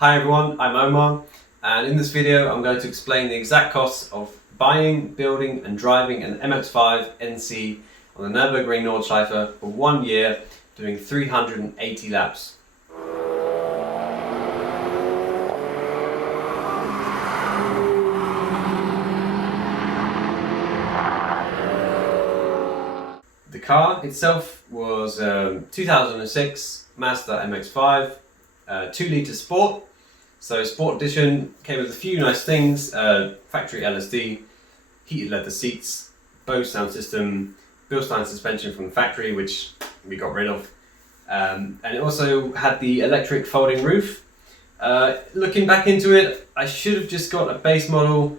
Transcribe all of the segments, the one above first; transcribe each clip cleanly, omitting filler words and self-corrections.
Hi everyone, I'm Omar, and in this video I'm going to explain the exact costs of buying, building and driving an MX-5 NC on the Nürburgring Nordschleife for 1 year, doing 380 laps. The car itself was 2006 Mazda MX-5, 2-litre Sport. So Sport Edition came with a few nice things, factory LSD, heated leather seats, Bose sound system, Bilstein suspension from the factory, which we got rid of. And it also had the electric folding roof. Looking back into it, I should have just got a base model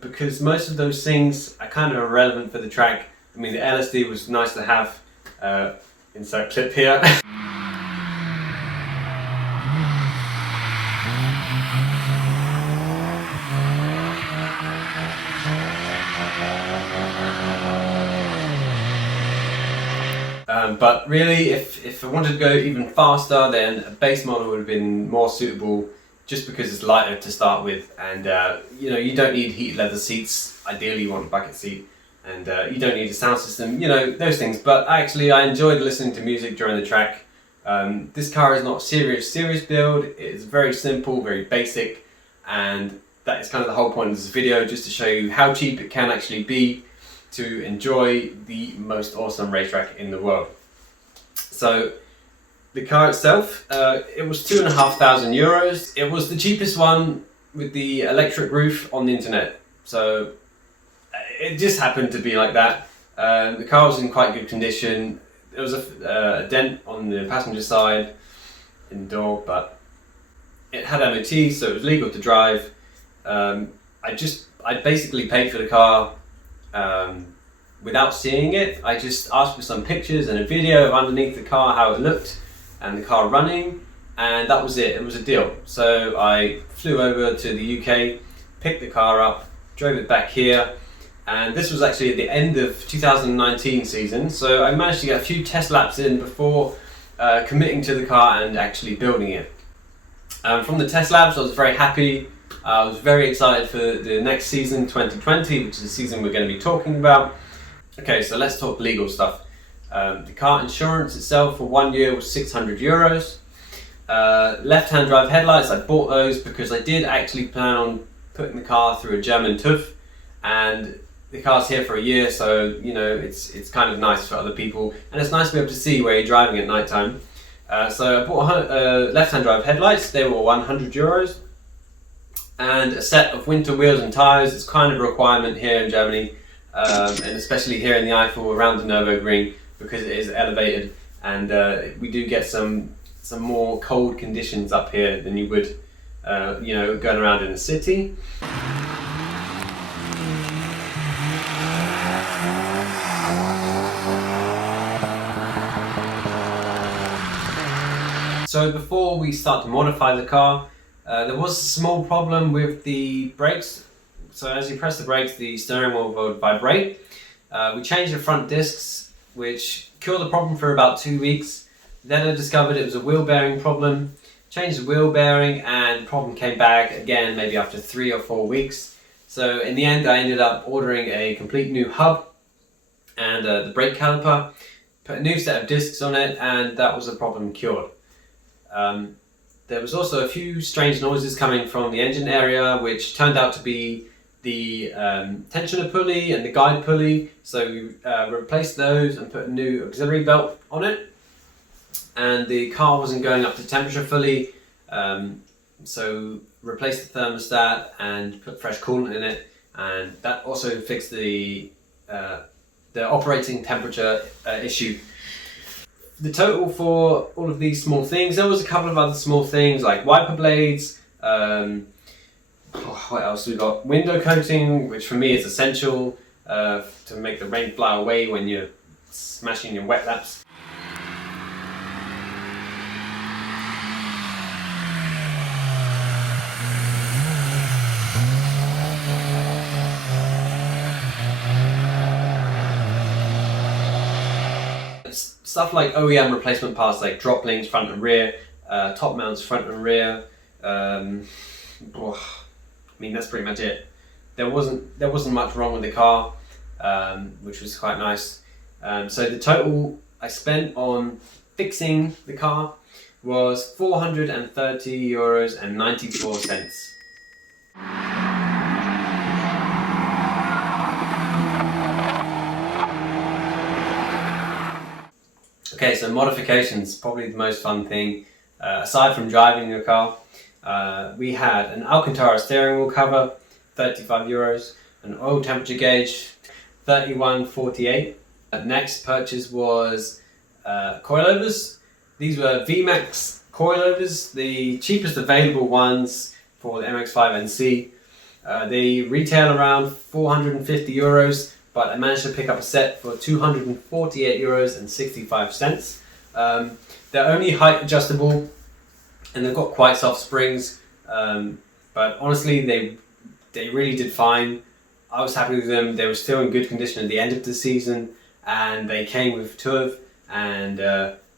because most of those things are kind of irrelevant for the track. I mean, the LSD was nice to have. Insert clip here. But really, if I wanted to go even faster, then a base model would have been more suitable, just because it's lighter to start with, and you don't need heated leather seats. Ideally, you want a bucket seat, and you don't need a sound system. Those things. But actually, I enjoyed listening to music during the track. This car is not a serious build. It's very simple, very basic, and that is kind of the whole point of this video, just to show you how cheap it can actually be to enjoy the most awesome racetrack in the world. So the car itself, it was €2,500. It was the cheapest one with the electric roof on the internet. So it just happened to be like that. The car was in quite good condition. There was a dent on the passenger side in the door, but it had MOT, so it was legal to drive. I basically paid for the car without seeing it. I just asked for some pictures and a video of underneath the car, how it looked, and the car running, and that was it. It was a deal. So I flew over to the UK, picked the car up, drove it back here, and this was actually at the end of 2019 season, so I managed to get a few test laps in before committing to the car and actually building it. From the test laps, I was very happy. I was very excited for the next season, 2020, which is the season we're going to be talking about. Okay, so let's talk legal stuff. The car insurance itself for 1 year was €600. Left-hand drive headlights, I bought those because I did actually plan on putting the car through a German TÜV, and the car's here for a year, so it's kind of nice for other people, and it's nice to be able to see where you're driving at night time. So I bought left-hand drive headlights. They were €100. And a set of winter wheels and tyres. It's kind of a requirement here in Germany, and especially here in the Eifel around the Nürburgring, because it is elevated, and we do get some more cold conditions up here than you would going around in the city. So before we start to modify the car, there was a small problem with the brakes. So as you press the brakes, the steering wheel would vibrate. We changed the front discs, which cured the problem for about 2 weeks. Then I discovered it was a wheel bearing problem. Changed the wheel bearing, and the problem came back again maybe after 3 or 4 weeks. So in the end, I ended up ordering a complete new hub and the brake caliper, put a new set of discs on it, and that was the problem cured. There was also a few strange noises coming from the engine area, which turned out to be the tensioner pulley and the guide pulley. So we replaced those and put a new auxiliary belt on it. And the car wasn't going up to temperature fully, so replaced the thermostat and put fresh coolant in it, and that also fixed the operating temperature issue. The total for all of these small things, there was a couple of other small things like wiper blades, what else we got? Window coating, which for me is essential to make the rain fly away when you're smashing your wet laps. Stuff like OEM replacement parts like drop links front and rear, top mounts front and rear, I mean, that's pretty much it. There wasn't much wrong with the car, which was quite nice. So the total I spent on fixing the car was €430.94. Okay, so modifications, probably the most fun thing. Aside from driving your car, we had an Alcantara steering wheel cover, €35, an oil temperature gauge, $31.48. Next purchase was coilovers. These were VMAX coilovers, the cheapest available ones for the MX-5NC. They retail around €450, but I managed to pick up a set for €248.65. They're only height adjustable, and they've got quite soft springs, but honestly they really did fine. I was happy with them. They were still in good condition at the end of the season, and they came with TÜV, and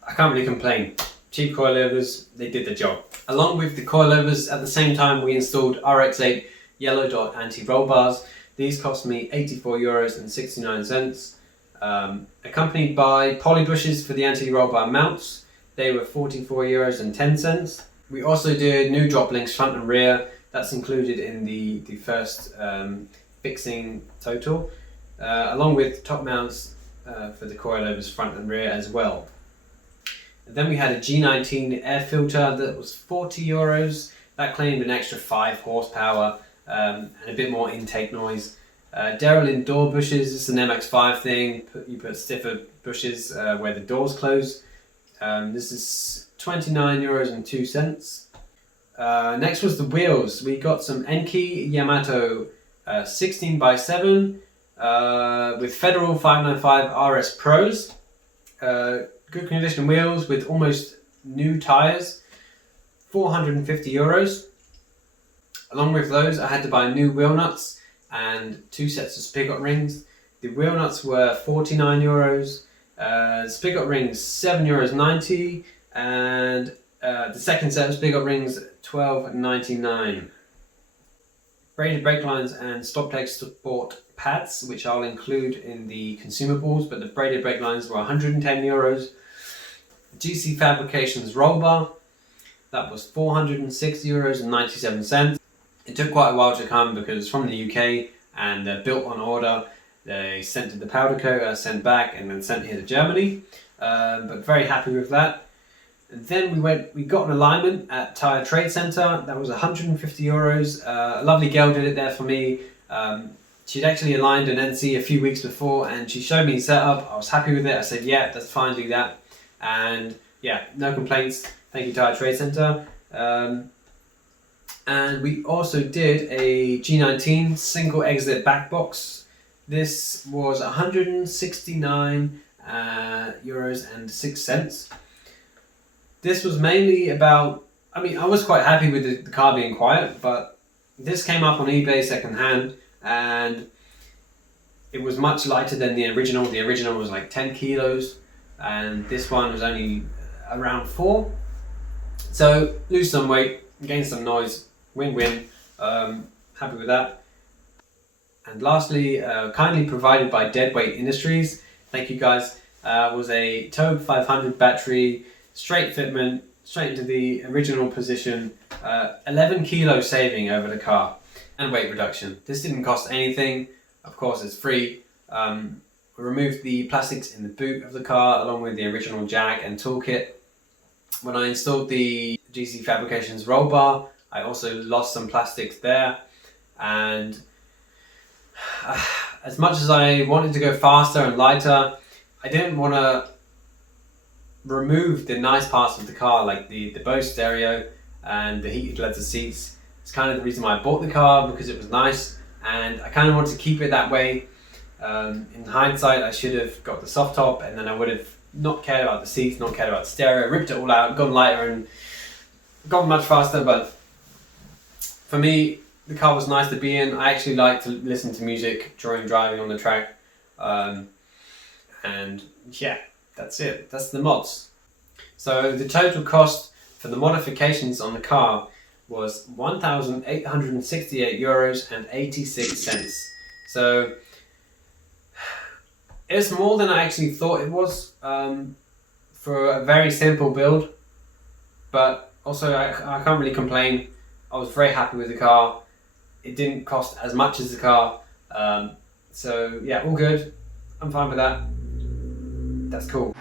I can't really complain. Cheap coilovers, they did the job. Along with the coilovers, at the same time we installed RX-8 yellow dot anti-roll bars. These cost me €84.69. Accompanied by poly bushes for the anti-roll bar mounts. They were €44.10. We also did new drop links front and rear. That's included in the first fixing total, along with top mounts for the coilovers front and rear as well. And then we had a G19 air filter that was €40. That claimed an extra 5 horsepower and a bit more intake noise. Derrelin door bushes, this is an MX-5 thing. You put stiffer bushes where the doors close. This is €29.02. Next was the wheels. We got some Enki Yamato 16x7 with Federal 595 RS Pros. Good condition wheels with almost new tyres. €450. Along with those, I had to buy new wheel nuts and 2 sets of spigot rings. The wheel nuts were €49. Spigot rings €7.90, and the second set of spigot rings $12.99. Braided brake lines and stop leg support pads, which I'll include in the consumables, but the braided brake lines were €110. GC Fabrications roll bar, that was €406.97. It took quite a while to come because it's from the UK and they're built on order. They sent to the powder coat, sent back, and then sent here to Germany. But very happy with that. And then we got an alignment at Tyre Trade Centre. That was €150. A lovely girl did it there for me. She'd actually aligned an NC a few weeks before, and she showed me the setup. I was happy with it. I said, yeah, that's fine, do that. And yeah, no complaints. Thank you, Tyre Trade Centre. And we also did a G19 single exit back box. This was €169.06. This was mainly about, I mean, I was quite happy with the car being quiet, but this came up on eBay second hand, and it was much lighter than the original. The original was like 10 kilos, and this one was only around 4. So lose some weight, gain some noise, win-win. Happy with that. And lastly, kindly provided by Deadweight Industries, thank you guys, was a Tobe 500 battery, straight fitment, straight into the original position, 11 kilo saving over the car, and weight reduction. This didn't cost anything, of course it's free. We removed the plastics in the boot of the car along with the original jack and toolkit. When I installed the GC Fabrications roll bar, I also lost some plastics there, and as much as I wanted to go faster and lighter, I didn't want to remove the nice parts of the car, like the Bose stereo and the heated leather seats. It's kind of the reason why I bought the car, because it was nice, and I kind of wanted to keep it that way. In hindsight, I should have got the soft top, and then I would have not cared about the seats, not cared about the stereo, ripped it all out, gone lighter and gone much faster. But for me, the car was nice to be in. I actually like to listen to music during driving on the track. And yeah, that's it. That's the mods. So the total cost for the modifications on the car was €1,868.86. So it's more than I actually thought it was for a very simple build, but also I can't really complain. I was very happy with the car. It didn't cost as much as the car, so yeah, all good. I'm fine with that. That's cool.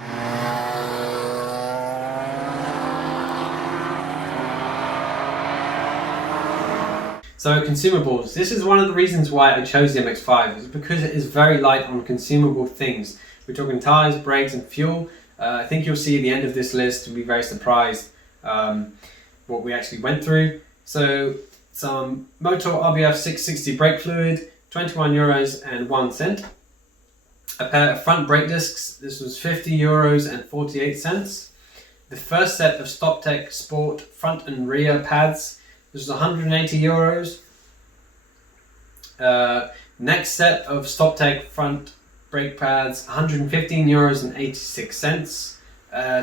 So consumables. This is one of the reasons why I chose the MX-5, is because it is very light on consumable things. We're talking tyres, brakes and fuel. I think you'll see at the end of this list, you'll be very surprised what we actually went through. So some Motor RBF 660 brake fluid, €21.01. A pair of front brake discs, this was €50.48. The first set of StopTech Sport front and rear pads, this was €180. Next set of StopTech front brake pads, €115.86.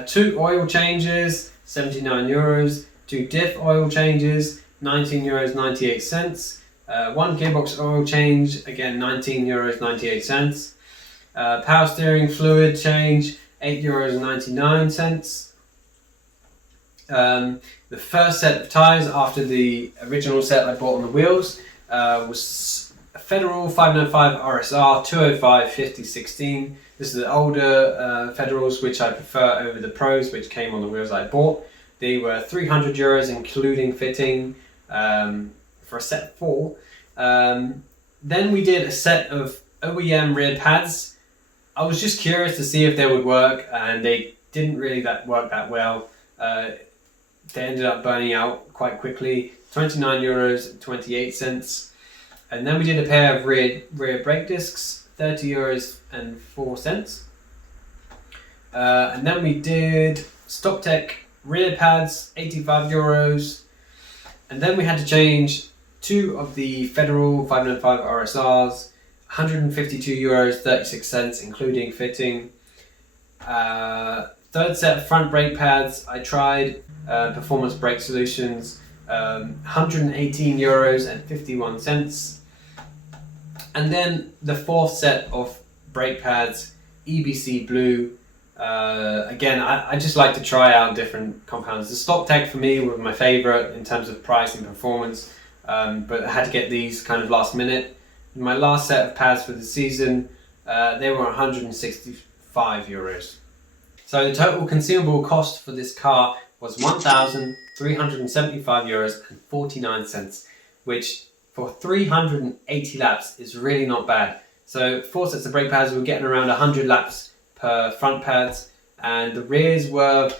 2 oil changes, €79. 2 diff oil changes, €19.98. 1 gearbox oil change, again €19.98. Power steering fluid change, €8.99. The first set of tyres after the original set I bought on the wheels was a Federal 595 RSR 205 5016. This is the older Federals, which I prefer over the Pros, which came on the wheels I bought. They were €300 including fitting for a set of 4. Then we did a set of OEM rear pads. I was just curious to see if they would work, and they didn't really work that well. They ended up burning out quite quickly, €29.28. And then we did a pair of rear brake discs, €30.04. And then we did StopTech rear pads, €85. And then we had to change 2 of the Federal 595 RSRs, €152.36 including fitting. Third set of front brake pads, I tried Performance Brake Solutions, €118.51. And then the fourth set of brake pads, EBC Blue. Again, I just like to try out different compounds. The StopTech for me were my favorite in terms of price and performance, but I had to get these kind of last minute. My last set of pads for the season, they were €165. So the total consumable cost for this car was €1,375.49, which for 380 laps is really not bad. So 4 sets of brake pads, we were getting around 100 laps per front pads, and the rears were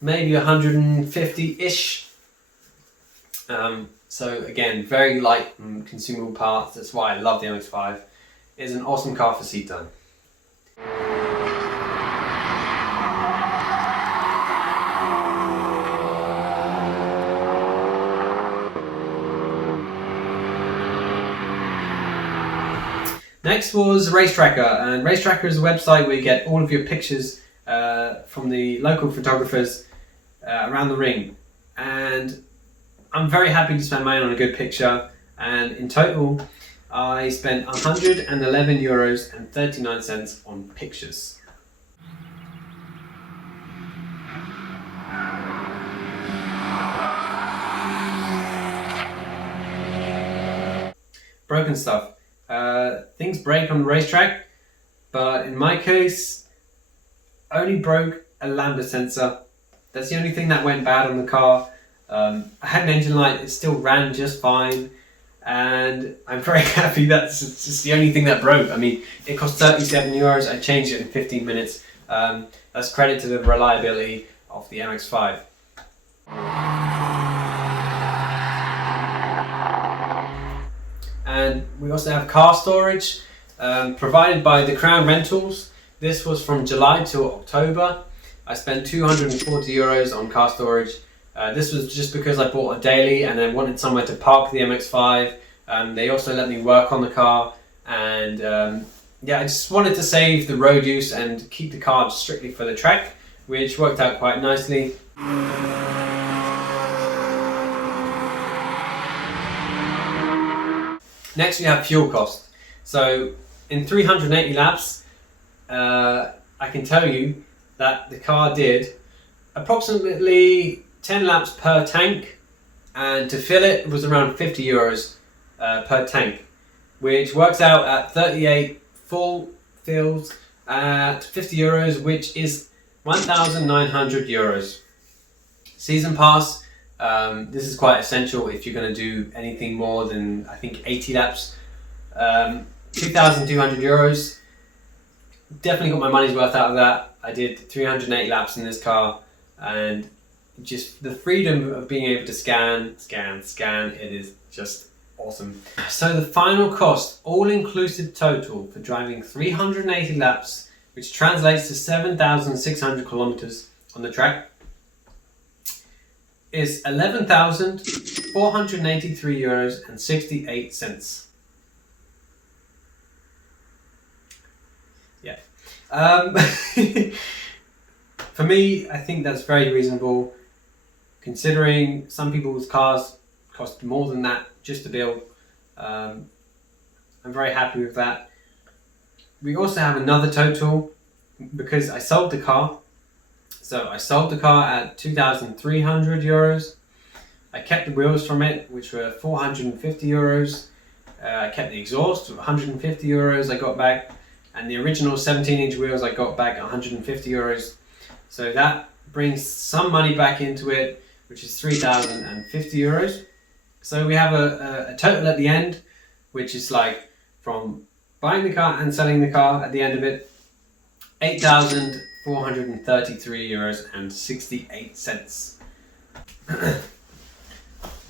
maybe 150-ish. So again, very light consumable parts. That's why I love the MX-5. It's an awesome car for seat time. Next was Racetracker, and Racetracker is a website where you get all of your pictures from the local photographers around the ring. And I'm very happy to spend money on a good picture, and in total I spent €111.39 on pictures. Broken stuff. Things break on the racetrack, but in my case, only broke a lambda sensor. That's the only thing that went bad on the car. I had an engine light, it still ran just fine, and I'm very happy that's just the only thing that broke. I mean, it cost €37, I changed it in 15 minutes. That's credit to the reliability of the MX-5. And we also have car storage provided by the Crown Rentals. This was from July to October. I spent €240 on car storage. This was just because I bought a daily and I wanted somewhere to park the MX-5. They also let me work on the car, and yeah, I just wanted to save the road use and keep the car strictly for the track, which worked out quite nicely. Next we have fuel cost. So in 380 laps, I can tell you that the car did approximately 10 laps per tank, and to fill it was around 50 euros per tank, which works out at 38 full fills at 50 euros, which is 1,900 euros. Season pass, this is quite essential if you're going to do anything more than, I think, 80 laps. 2,200 euros. Definitely got my money's worth out of that. I did 380 laps in this car, and just the freedom of being able to scan, it is just awesome. So the final cost, all-inclusive total for driving 380 laps, which translates to 7,600 kilometers on the track, is 11,483 euros and 68 cents. Yeah. For me, I think that's very reasonable, considering some people's cars cost more than that just to build. I'm very happy with that. We also have another total because I sold the car. So I sold the car at 2,300 euros. I kept the wheels from it, which were 450 euros. I kept the exhaust, 150 euros I got back. And the original 17-inch wheels I got back 150 euros. So that brings some money back into it, which is 3,050 euros. So we have a total at the end, which is like from buying the car and selling the car at the end of it, 8,433 euros and 68 cents.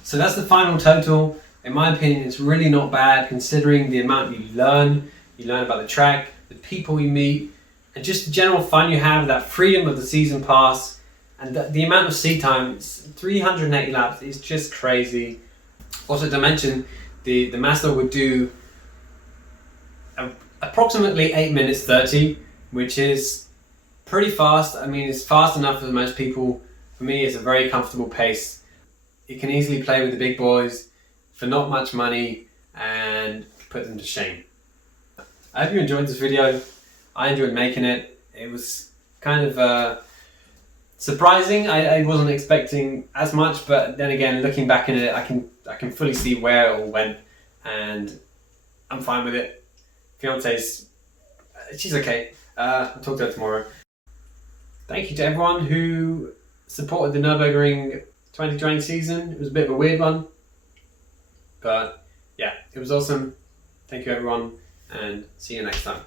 So that's the final total. In my opinion, it's really not bad considering the amount you learn. You learn about the track, the people you meet, and just the general fun you have, that freedom of the season pass, and the amount of seat time. 380 laps is just crazy. Also to mention, the Mazda would do approximately 8 minutes 30, which is pretty fast. I mean, it's fast enough for most people. For me, it's a very comfortable pace. You can easily play with the big boys for not much money and put them to shame. I hope you enjoyed this video. I enjoyed making it. It was kind of surprising. I wasn't expecting as much, but then again, looking back in it, I can fully see where it all went, and I'm fine with it. Fiance's, she's okay. I'll talk to her tomorrow. Thank you to everyone who supported the Nürburgring 2020 season. It was a bit of a weird one, but yeah, it was awesome. Thank you everyone, and see you next time.